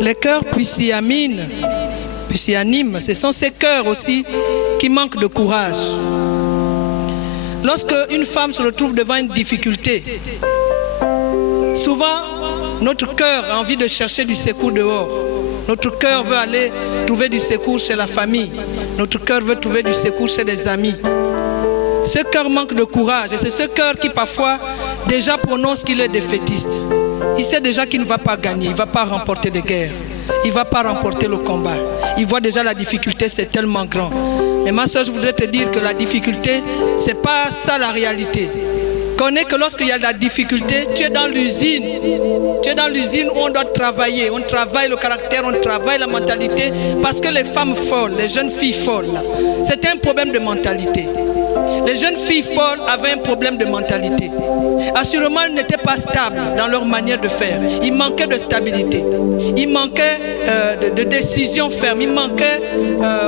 Les cœurs pusillaniment, ce sont ces cœurs aussi qui manquent de courage. Lorsque une femme se retrouve devant une difficulté, souvent notre cœur a envie de chercher du secours dehors. Notre cœur veut aller trouver du secours chez la famille. Notre cœur veut trouver du secours chez des amis. Ce cœur manque de courage et c'est ce cœur qui parfois déjà prononce qu'il est défaitiste. Il sait déjà qu'il ne va pas gagner, il ne va pas remporter des guerres, il ne va pas remporter le combat. Il voit déjà la difficulté, c'est tellement grand. Mais ma soeur, je voudrais te dire que la difficulté, ce n'est pas ça la réalité. Connais que lorsqu'il y a de la difficulté, tu es dans l'usine. Tu es dans l'usine où on doit travailler. On travaille le caractère, on travaille la mentalité. Parce que les femmes folles, les jeunes filles folles, c'était un problème de mentalité. Les jeunes filles folles avaient un problème de mentalité. Assurément, elles n'étaient pas stables dans leur manière de faire. Il manquait de stabilité. Il manquait de décision ferme. Il manquait,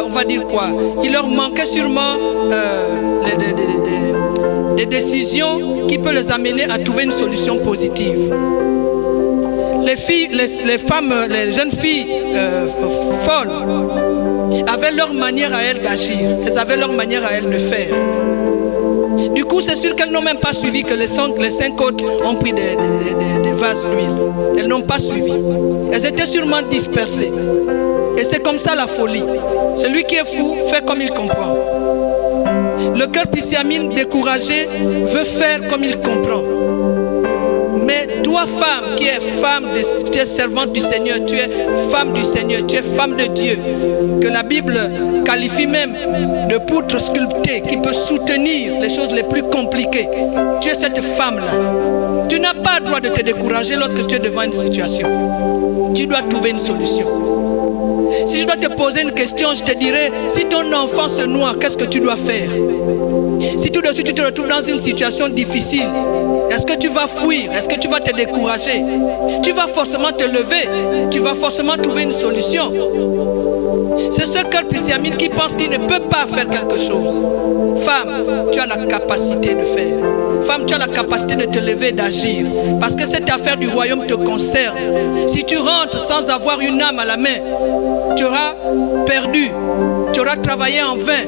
on va dire quoi? Il leur manquait sûrement des décisions qui peuvent les amener à trouver une solution positive. Les femmes, les jeunes filles folles avaient leur manière à elles d'agir. Elles avaient leur manière à elles de faire. Du coup, c'est sûr qu'elles n'ont même pas suivi que les cinq autres ont pris des vases d'huile. Elles n'ont pas suivi. Elles étaient sûrement dispersées. Et c'est comme ça la folie. Celui qui est fou fait comme il comprend. Le cœur pusillanime découragé veut faire comme il comprend. Mais toi, femme, qui es femme, tu es servante du Seigneur, tu es femme du Seigneur, tu es femme de Dieu, que la Bible qualifie même de poutre sculptée, qui peut soutenir les choses les plus compliquées. Tu es cette femme-là. Tu n'as pas le droit de te décourager lorsque tu es devant une situation. Tu dois trouver une solution. Si je dois te poser une question, je te dirais, si ton enfant se noie, qu'est-ce que tu dois faire? Si tout de suite tu te retrouves dans une situation difficile, est-ce que tu vas fuir? Est-ce que tu vas te décourager? Tu vas forcément te lever. Tu vas forcément trouver une solution. C'est ce cœur pusillanime qui pense qu'il ne peut pas faire quelque chose. Femme, tu as la capacité de faire. Femme, tu as la capacité de te lever et d'agir. Parce que cette affaire du royaume te concerne. Si tu rentres sans avoir une âme à la main, tu auras perdu. Tu auras travaillé en vain.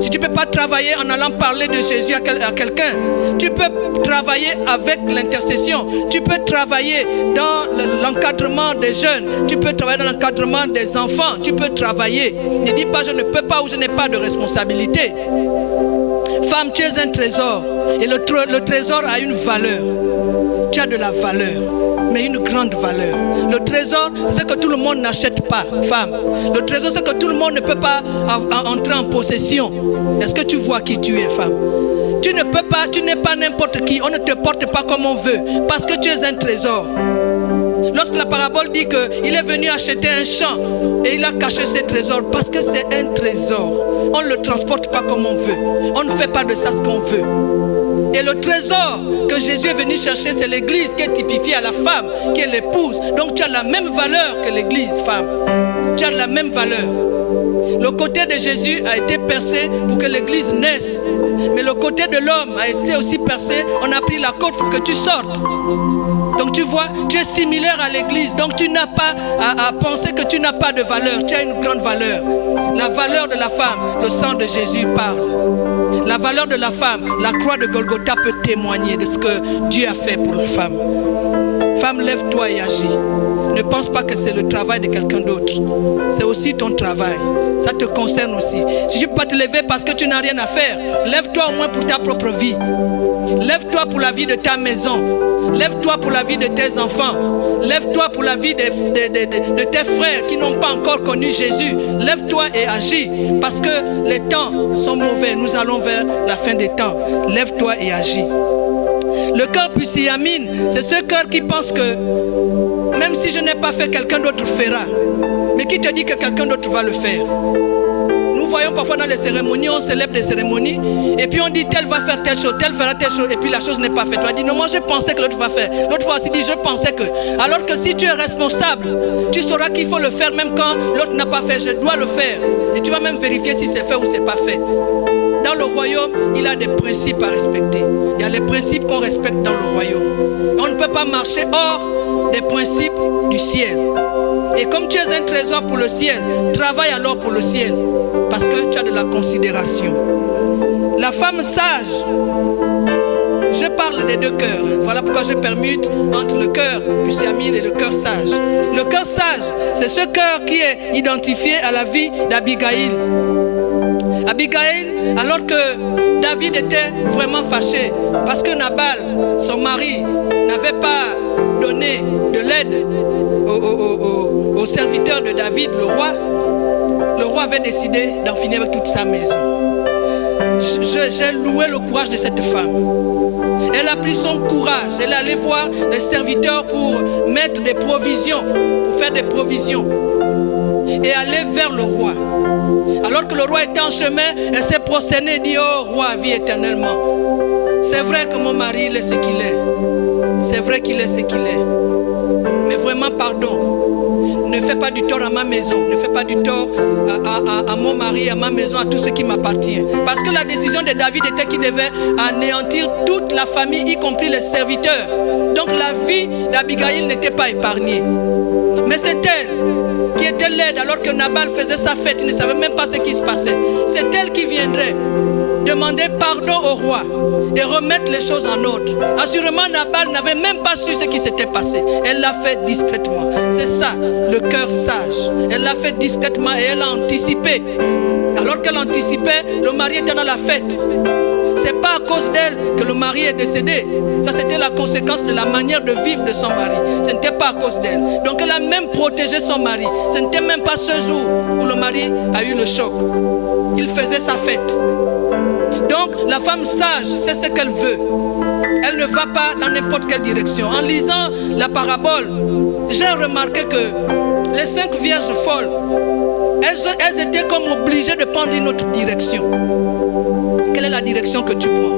Si tu ne peux pas travailler en allant parler de Jésus à quelqu'un, tu peux travailler avec l'intercession. Tu peux travailler dans l'encadrement des jeunes. Tu peux travailler dans l'encadrement des enfants. Tu peux travailler. Ne dis pas je ne peux pas ou je n'ai pas de responsabilité. Femme, tu es un trésor. Et le trésor a une valeur. Tu as de la valeur, mais une grande valeur. Le trésor, c'est que tout le monde n'achète pas, femme. Le trésor, c'est que tout le monde ne peut pas entrer en possession. Est-ce que tu vois qui tu es, femme? Tu ne peux pas, tu n'es pas n'importe qui. On ne te porte pas comme on veut, parce que tu es un trésor. Lorsque la parabole dit qu'il est venu acheter un champ et il a caché ses trésors, parce que c'est un trésor. On ne le transporte pas comme on veut. On ne fait pas de ça ce qu'on veut. Et le trésor que Jésus est venu chercher, c'est l'église qui est typifiée à la femme, qui est l'épouse. Donc tu as la même valeur que l'église, femme. Tu as la même valeur. Le côté de Jésus a été percé pour que l'église naisse. Mais le côté de l'homme a été aussi percé. On a pris la côte pour que tu sortes. Donc tu vois, tu es similaire à l'église. Donc tu n'as pas à penser que tu n'as pas de valeur. Tu as une grande valeur. La valeur de la femme, le sang de Jésus parle. La valeur de la femme, la croix de Golgotha peut témoigner de ce que Dieu a fait pour la femme. Femme, lève-toi et agis. Ne pense pas que c'est le travail de quelqu'un d'autre. C'est aussi ton travail. Ça te concerne aussi. Si tu ne peux pas te lever parce que tu n'as rien à faire, lève-toi au moins pour ta propre vie. Lève-toi pour la vie de ta maison. Lève-toi pour la vie de tes enfants. Lève-toi pour la vie de tes frères qui n'ont pas encore connu Jésus. Lève-toi et agis. Parce que les temps sont mauvais. Nous allons vers la fin des temps. Lève-toi et agis. Le cœur pusillanime, c'est ce cœur qui pense que même si je n'ai pas fait, quelqu'un d'autre fera. Mais qui te dit que quelqu'un d'autre va le faire? Nous voyons parfois dans les cérémonies, on célèbre des cérémonies, et puis on dit tel va faire telle chose, tel fera telle chose, et puis la chose n'est pas faite. On dit non, moi je pensais que l'autre va faire. L'autre fois aussi dit je pensais que. Alors que si tu es responsable, tu sauras qu'il faut le faire même quand l'autre n'a pas fait. Je dois le faire. Et tu vas même vérifier si c'est fait ou c'est pas fait. Dans le royaume, il y a des principes à respecter. Il y a les principes qu'on respecte dans le royaume. On ne peut pas marcher hors des principes du ciel. Et comme tu es un trésor pour le ciel, travaille alors pour le ciel, parce que tu as de la considération. La femme sage, je parle des deux cœurs. Voilà pourquoi je permute entre le cœur pusillanime et le cœur sage. Le cœur sage, c'est ce cœur qui est identifié à la vie d'Abigaïl. Abigaïl, alors que David était vraiment fâché parce que Nabal, son mari, n'avait pas donné de l'aide au serviteur de David, le roi avait décidé d'en finir avec toute sa maison. J'ai loué le courage de cette femme. Elle a pris son courage, elle est allée voir les serviteurs pour mettre des provisions, pour faire des provisions et aller vers le roi. Alors que le roi était en chemin, elle s'est prosternée et dit: oh roi, vis éternellement. C'est vrai que mon mari, il est ce qu'il est. C'est vrai qu'il est ce qu'il est. Mais vraiment, pardon. Ne fais pas du tort à ma maison. Ne fais pas du tort à mon mari, à ma maison, à tout ce qui m'appartient. Parce que la décision de David était qu'il devait anéantir toute la famille, y compris les serviteurs. Donc la vie d'Abigaïl n'était pas épargnée. Mais c'est elle qui était laide alors que Nabal faisait sa fête. Il ne savait même pas ce qui se passait. C'est elle qui viendrait demander pardon au roi et remettre les choses en ordre. Assurément, Nabal n'avait même pas su ce qui s'était passé. Elle l'a fait discrètement. C'est ça, le cœur sage. Elle l'a fait discrètement et elle a anticipé. Alors qu'elle anticipait, le mari était dans la fête. C'est pas à cause d'elle que le mari est décédé. Ça, c'était la conséquence de la manière de vivre de son mari. Ce n'était pas à cause d'elle. Donc, elle a même protégé son mari. Ce n'était même pas ce jour où le mari a eu le choc. Il faisait sa fête. Donc, la femme sage, c'est ce qu'elle veut. Elle ne va pas dans n'importe quelle direction. En lisant la parabole, j'ai remarqué que les 5 vierges folles, elles étaient comme obligées de prendre une autre direction. Quelle est la direction que tu prends?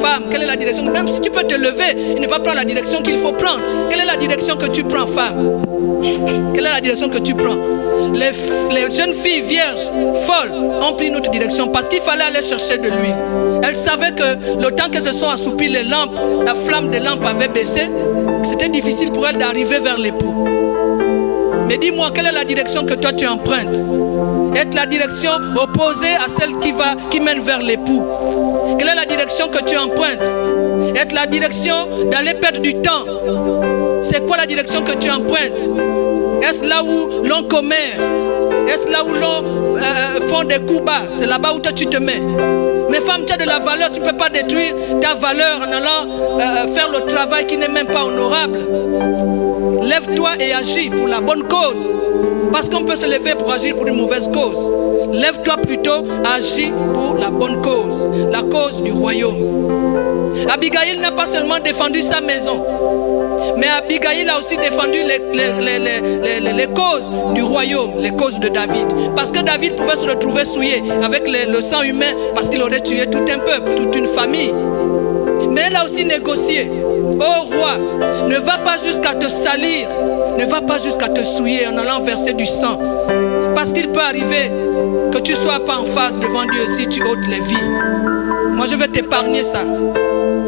Femme, quelle est la direction? Même si tu peux te lever, il ne va pas prendre la direction qu'il faut prendre. Quelle est la direction que tu prends, femme? Quelle est la direction que tu prends? Les jeunes filles vierges, folles, ont pris une autre direction parce qu'il fallait aller chercher de l'huile. Elles savaient que le temps qu'elles se sont assoupies, les lampes, la flamme des lampes avait baissé. C'était difficile pour elles d'arriver vers l'époux. Mais dis-moi, quelle est la direction que toi tu empruntes? Être la direction opposée à celle qui mène vers l'époux. Quelle est la direction que tu empruntes? Être la direction d'aller perdre du temps. C'est quoi la direction que tu empruntes? Est-ce là où l'on commet? Est-ce là où l'on fait des coups bas? C'est là-bas où toi tu te mets. Mais femme, tu as de la valeur, tu ne peux pas détruire ta valeur en allant faire le travail qui n'est même pas honorable. Lève-toi et agis pour la bonne cause. Parce qu'on peut se lever pour agir pour une mauvaise cause. Lève-toi plutôt, agis pour la bonne cause, la cause du royaume. Abigaïl n'a pas seulement défendu sa maison, mais Abigaïl a aussi défendu les causes du royaume, les causes de David. Parce que David pouvait se retrouver souillé avec le sang humain parce qu'il aurait tué tout un peuple, toute une famille. Mais elle a aussi négocié. Oh roi, ne va pas jusqu'à te salir, ne va pas jusqu'à te souiller en allant verser du sang. Parce qu'il peut arriver que tu ne sois pas en face devant Dieu si tu ôtes les vies. Moi je vais t'épargner ça.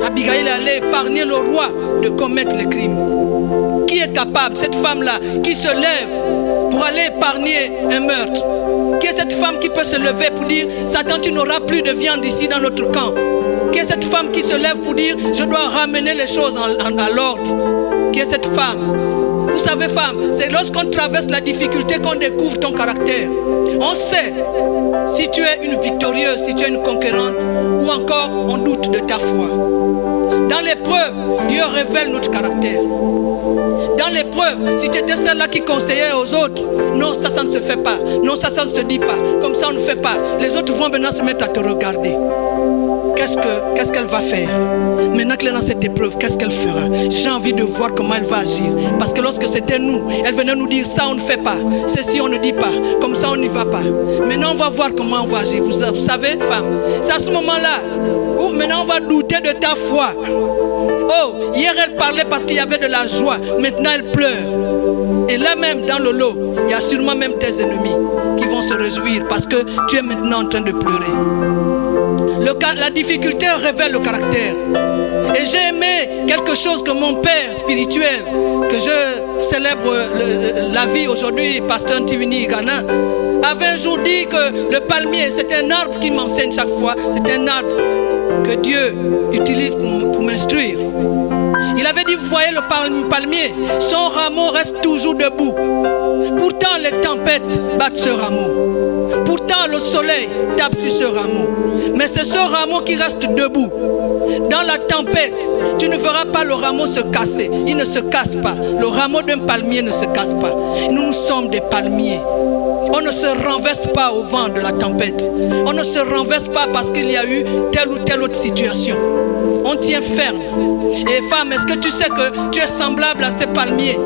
Abigaïl allait épargner le roi de commettre les crimes. Qui est capable, cette femme-là, qui se lève pour aller épargner un meurtre? Qui est cette femme qui peut se lever pour dire: Satan, tu n'auras plus de viande ici dans notre camp? Qui est cette femme qui se lève pour dire: je dois ramener les choses à l'ordre? Qui est cette femme? Vous savez, femme, c'est lorsqu'on traverse la difficulté qu'on découvre ton caractère. On sait si tu es une victorieuse, si tu es une conquérante, ou encore on doute de ta foi. Dans l'épreuve, Dieu révèle notre caractère. Dans l'épreuve, si tu étais celle-là qui conseillait aux autres: non, ça ne se fait pas, non, ça ne se dit pas, comme ça on ne fait pas, les autres vont maintenant se mettre à te regarder. Qu'est-ce qu'elle va faire? Maintenant qu'elle est dans cette épreuve, qu'est-ce qu'elle fera? J'ai envie de voir comment elle va agir. Parce que lorsque c'était nous, elle venait nous dire: ça on ne fait pas, ceci on ne dit pas, comme ça on n'y va pas. Maintenant on va voir comment on va agir. Vous savez, femme, c'est à ce moment-là où maintenant on va douter de ta foi. Oh, hier elle parlait parce qu'il y avait de la joie, maintenant elle pleure. Et là même dans le lot, il y a sûrement même tes ennemis qui vont se réjouir parce que tu es maintenant en train de pleurer. La difficulté révèle le caractère. Et j'ai aimé quelque chose que mon père spirituel que je célèbre la vie aujourd'hui, pasteur Ntivini Ghana, avait un jour dit que le palmier, c'est un arbre qui m'enseigne chaque fois, c'est un arbre que Dieu utilise pour m'instruire. Il avait dit, vous voyez le palmier, son rameau reste toujours debout. Pourtant les tempêtes battent ce rameau. Pourtant le soleil tape sur ce rameau. Mais c'est ce rameau qui reste debout. Dans la tempête, tu ne verras pas le rameau se casser. Il ne se casse pas. Le rameau d'un palmier ne se casse pas. Nous sommes des palmiers. On ne se renverse pas au vent de la tempête. On ne se renverse pas parce qu'il y a eu telle ou telle autre situation. On tient ferme. Et femme, est-ce que tu sais que tu es semblable à ces palmiers?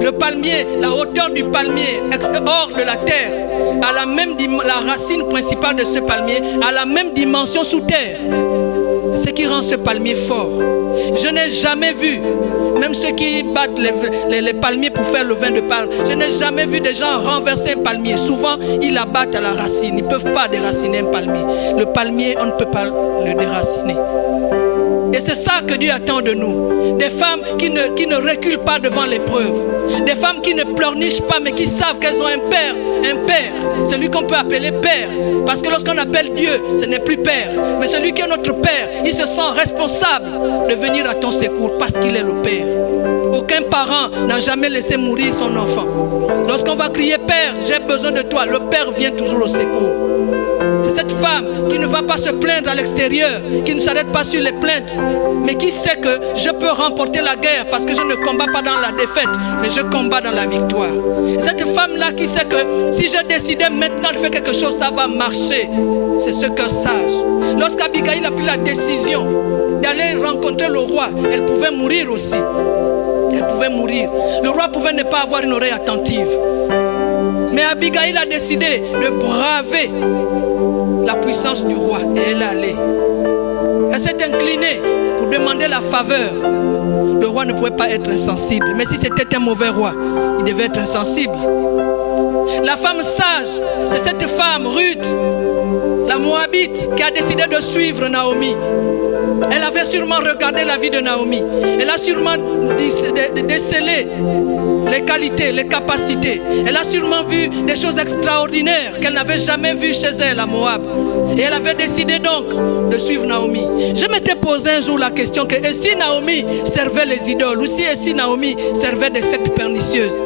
Le palmier, la hauteur du palmier hors de la terre, a la racine principale de ce palmier a la même dimension sous terre. Ce qui rend ce palmier fort. Je n'ai jamais vu, même ceux qui battent les palmiers pour faire le vin de palme, je n'ai jamais vu des gens renverser un palmier. Souvent, ils l'abattent à la racine. Ils ne peuvent pas déraciner un palmier. Le palmier, on ne peut pas le déraciner. Et c'est ça que Dieu attend de nous. Des femmes qui ne reculent pas devant l'épreuve. Des femmes qui ne pleurnichent pas, mais qui savent qu'elles ont un père. Un père, celui qu'on peut appeler père. Parce que lorsqu'on appelle Dieu, ce n'est plus père. Mais celui qui est notre père, il se sent responsable de venir à ton secours parce qu'il est le père. Aucun parent n'a jamais laissé mourir son enfant. Lorsqu'on va crier Père, j'ai besoin de toi, le père vient toujours au secours. C'est cette femme qui ne va pas se plaindre à l'extérieur, qui ne s'arrête pas sur les plaintes, mais qui sait que je peux remporter la guerre parce que je ne combats pas dans la défaite, mais je combats dans la victoire. Cette femme-là qui sait que si je décidais maintenant de faire quelque chose, ça va marcher. C'est ce cœur sage. Lorsqu'Abigail a pris la décision d'aller rencontrer le roi, elle pouvait mourir aussi. Elle pouvait mourir. Le roi pouvait ne pas avoir une oreille attentive. Mais Abigail a décidé de braver la puissance du roi et elle est allée. Elle s'est inclinée pour demander la faveur. Le roi ne pouvait pas être insensible. Mais si c'était un mauvais roi, il devait être insensible. La femme sage, c'est cette femme Ruth, la Moabite, qui a décidé de suivre Naomi. Elle avait sûrement regardé la vie de Naomi. Elle a sûrement décelé les qualités, les capacités. Elle a sûrement vu des choses extraordinaires qu'elle n'avait jamais vues chez elle à Moab. Et elle avait décidé donc de suivre Naomi. Je m'étais posé un jour la question que et si Naomi servait les idoles, ou si Naomi servait des sectes pernicieuses,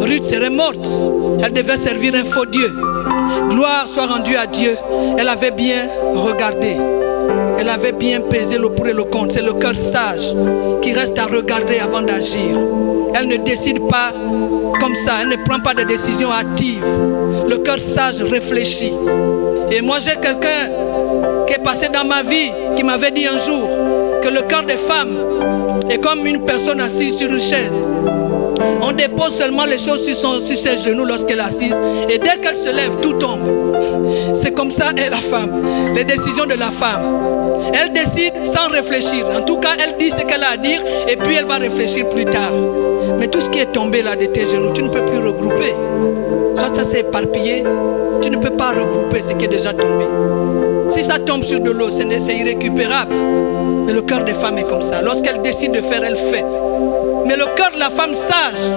Ruth serait morte. Elle devait servir un faux Dieu. Gloire soit rendue à Dieu. Elle avait bien regardé. Elle avait bien pesé le pour et le contre. C'est le cœur sage qui reste à regarder avant d'agir. Elle ne décide pas comme ça. Elle ne prend pas de décisions hâtives. Le cœur sage réfléchit. Et moi j'ai quelqu'un qui est passé dans ma vie qui m'avait dit un jour que le cœur des femmes est comme une personne assise sur une chaise. On dépose seulement les choses sur ses genoux lorsqu'elle est assise. Et dès qu'elle se lève, tout tombe. C'est comme ça est la femme. Les décisions de la femme. Elle décide sans réfléchir. En tout cas, elle dit ce qu'elle a à dire et puis elle va réfléchir plus tard. Mais tout ce qui est tombé là de tes genoux, tu ne peux plus regrouper. Soit ça s'est éparpillé, tu ne peux pas regrouper ce qui est déjà tombé. Si ça tombe sur de l'eau, c'est irrécupérable. Mais le cœur des femmes est comme ça. Lorsqu'elle décide de faire, elle fait. Mais le cœur de la femme sage,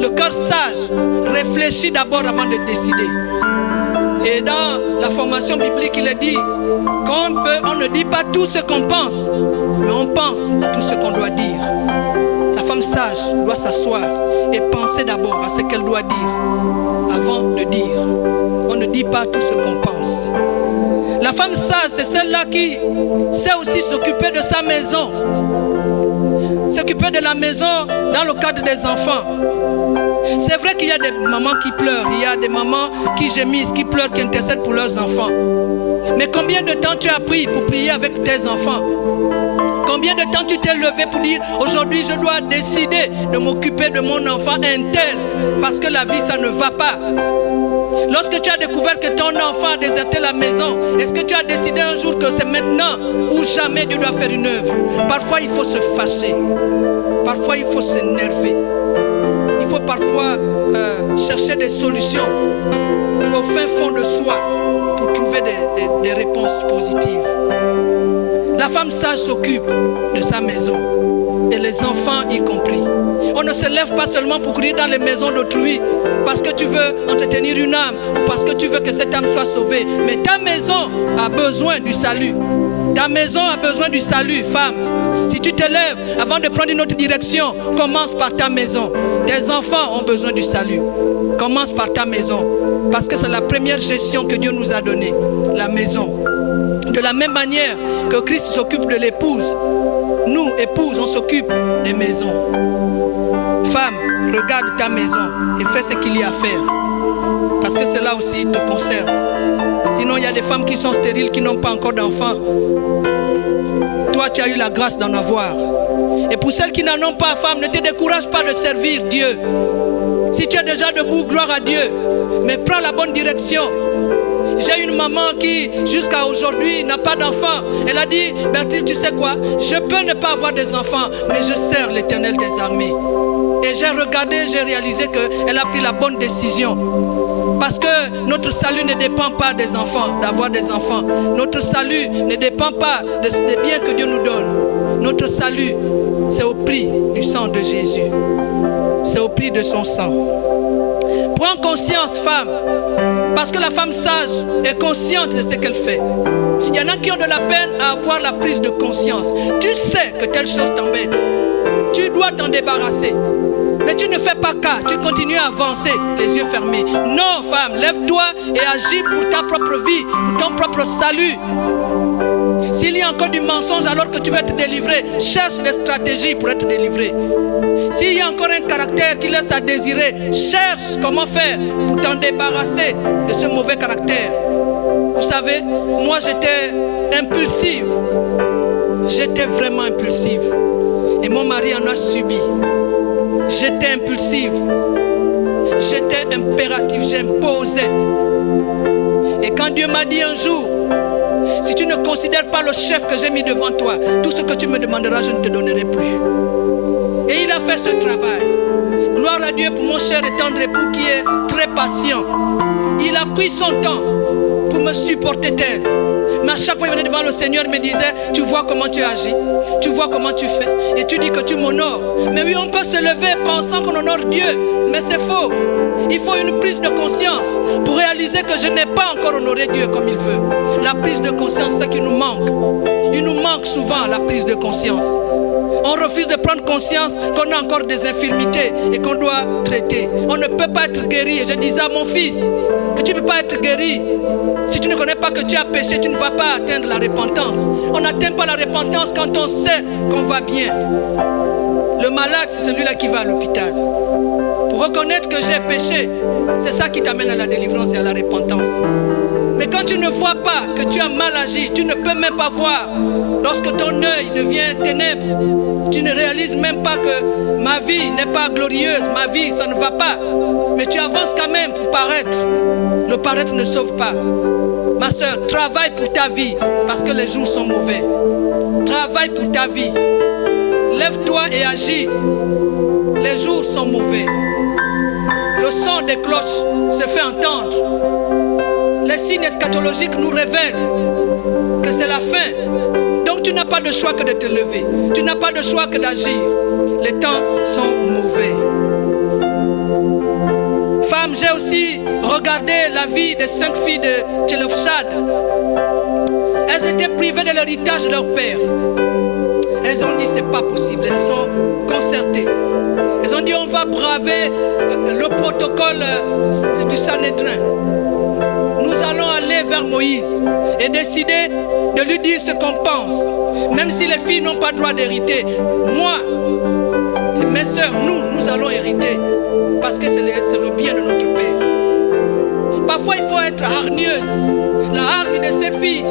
le cœur sage, réfléchit d'abord avant de décider. Et dans la formation biblique, il est dit qu'on ne dit pas tout ce qu'on pense, mais on pense tout ce qu'on doit dire. La femme sage doit s'asseoir et penser d'abord à ce qu'elle doit dire avant de dire. On ne dit pas tout ce qu'on pense. La femme sage, c'est celle-là qui sait aussi s'occuper de sa maison. S'occuper de la maison dans le cadre des enfants. C'est vrai qu'il y a des mamans qui pleurent, il y a des mamans qui gémissent, qui pleurent, qui intercèdent pour leurs enfants. Mais combien de temps tu as pris pour prier avec tes enfants? Combien de temps tu t'es levé pour dire aujourd'hui je dois décider de m'occuper de mon enfant un tel parce que la vie ça ne va pas. Lorsque tu as découvert que ton enfant a déserté la maison, est-ce que tu as décidé un jour que c'est maintenant ou jamais Dieu doit faire une œuvre? Parfois il faut se fâcher, parfois il faut s'énerver, il faut parfois chercher des solutions au fin fond de soi pour trouver des réponses positives. La femme sage s'occupe de sa maison et les enfants y compris. On ne se lève pas seulement pour courir dans les maisons d'autrui parce que tu veux entretenir une âme ou parce que tu veux que cette âme soit sauvée. Mais ta maison a besoin du salut. Ta maison a besoin du salut, femme. Si tu te lèves avant de prendre une autre direction, commence par ta maison. Tes enfants ont besoin du salut. Commence par ta maison. Parce que c'est la première gestion que Dieu nous a donnée, la maison. De la même manière que Christ s'occupe de l'épouse, nous, épouses, on s'occupe des maisons. Femme, regarde ta maison et fais ce qu'il y a à faire. Parce que cela aussi te concerne. Sinon, il y a des femmes qui sont stériles, qui n'ont pas encore d'enfants. Toi, tu as eu la grâce d'en avoir. Et pour celles qui n'en ont pas, femme, ne te décourage pas de servir Dieu. Si tu es déjà debout, gloire à Dieu. Mais prends la bonne direction. J'ai une maman qui, jusqu'à aujourd'hui, n'a pas d'enfants. Elle a dit, Bertil, tu sais quoi? Je peux ne pas avoir des enfants, mais je sers l'Éternel des armées. Et j'ai regardé, j'ai réalisé qu'elle a pris la bonne décision. Parce que notre salut ne dépend pas des enfants, d'avoir des enfants. Notre salut ne dépend pas des biens que Dieu nous donne. Notre salut, c'est au prix du sang de Jésus. C'est au prix de son sang. Prends conscience, femme, parce que la femme sage est consciente de ce qu'elle fait. Il y en a qui ont de la peine à avoir la prise de conscience. Tu sais que telle chose t'embête. Tu dois t'en débarrasser. Mais tu ne fais pas cas, tu continues à avancer, les yeux fermés. Non, femme, lève-toi et agis pour ta propre vie, pour ton propre salut. S'il y a encore du mensonge alors que tu veux être délivré, cherche des stratégies pour être délivré. S'il y a encore un caractère qui laisse à désirer, cherche comment faire pour t'en débarrasser de ce mauvais caractère. Vous savez, moi j'étais impulsive. J'étais vraiment impulsive. Et mon mari en a subi. J'étais impulsive. J'étais impérative, j'imposais. Et quand Dieu m'a dit un jour, si tu ne considères pas le chef que j'ai mis devant toi, tout ce que tu me demanderas, je ne te donnerai plus. Et il a fait ce travail. Gloire à Dieu pour mon cher et tendre époux qui est très patient. Il a pris son temps pour me supporter tel. Mais à chaque fois, il venait devant le Seigneur et me disait, tu vois comment tu agis, tu vois comment tu fais, et tu dis que tu m'honores. Mais oui, on peut se lever pensant qu'on honore Dieu, mais c'est faux. Il faut une prise de conscience pour réaliser que je n'ai pas encore honoré Dieu comme il veut. La prise de conscience, c'est ce qui nous manque. Il nous manque souvent la prise de conscience. On refuse de prendre conscience qu'on a encore des infirmités et qu'on doit traiter. On ne peut pas être guéri. Et je disais à mon fils que tu ne peux pas être guéri. Si tu ne connais pas que tu as péché, tu ne vas pas atteindre la repentance. On n'atteint pas la repentance quand on sait qu'on va bien. Le malade, c'est celui-là qui va à l'hôpital. Pour reconnaître que j'ai péché, c'est ça qui t'amène à la délivrance et à la repentance. Mais quand tu ne vois pas que tu as mal agi, tu ne peux même pas voir. Lorsque ton œil devient ténèbres, tu ne réalises même pas que ma vie n'est pas glorieuse, ma vie, ça ne va pas. Mais tu avances quand même pour paraître. Le paraître ne sauve pas. Ma soeur, travaille pour ta vie, parce que les jours sont mauvais. Travaille pour ta vie. Lève-toi et agis. Les jours sont mauvais. Le son des cloches se fait entendre. Les signes eschatologiques nous révèlent que c'est la fin. Donc tu n'as pas de choix que de te lever. Tu n'as pas de choix que d'agir. Les temps sont mauvais. Femme, j'ai aussi regardé la vie des 5 filles de Tchelofchad. Elles étaient privées de l'héritage de leur père. Elles ont dit c'est pas possible. Elles sont concertées. Elles ont dit on va braver le protocole du Sanhédrin. Nous allons aller vers Moïse et décider de lui dire ce qu'on pense. Même si les filles n'ont pas droit d'hériter, moi et mes sœurs, nous allons hériter. Parce que c'est le bien de notre Père. Parfois, il faut être hargneuse. La hargne de ces filles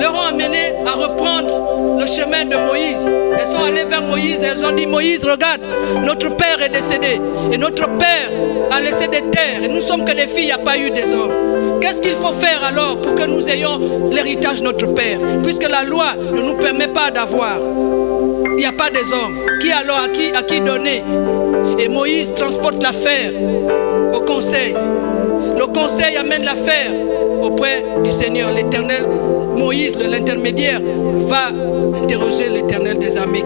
leur ont amené à reprendre le chemin de Moïse. Elles sont allées vers Moïse et elles ont dit, Moïse, regarde, notre père est décédé. Et notre père a laissé des terres. Et nous sommes que des filles, il n'y a pas eu des hommes. Qu'est-ce qu'il faut faire alors pour que nous ayons l'héritage de notre père? Puisque la loi ne nous permet pas d'avoir. Il n'y a pas des hommes. Qui alors, à qui donner? Et Moïse transporte l'affaire au conseil. Le conseil amène l'affaire auprès du Seigneur, l'Éternel. Moïse, l'intermédiaire, va interroger l'Éternel des armées.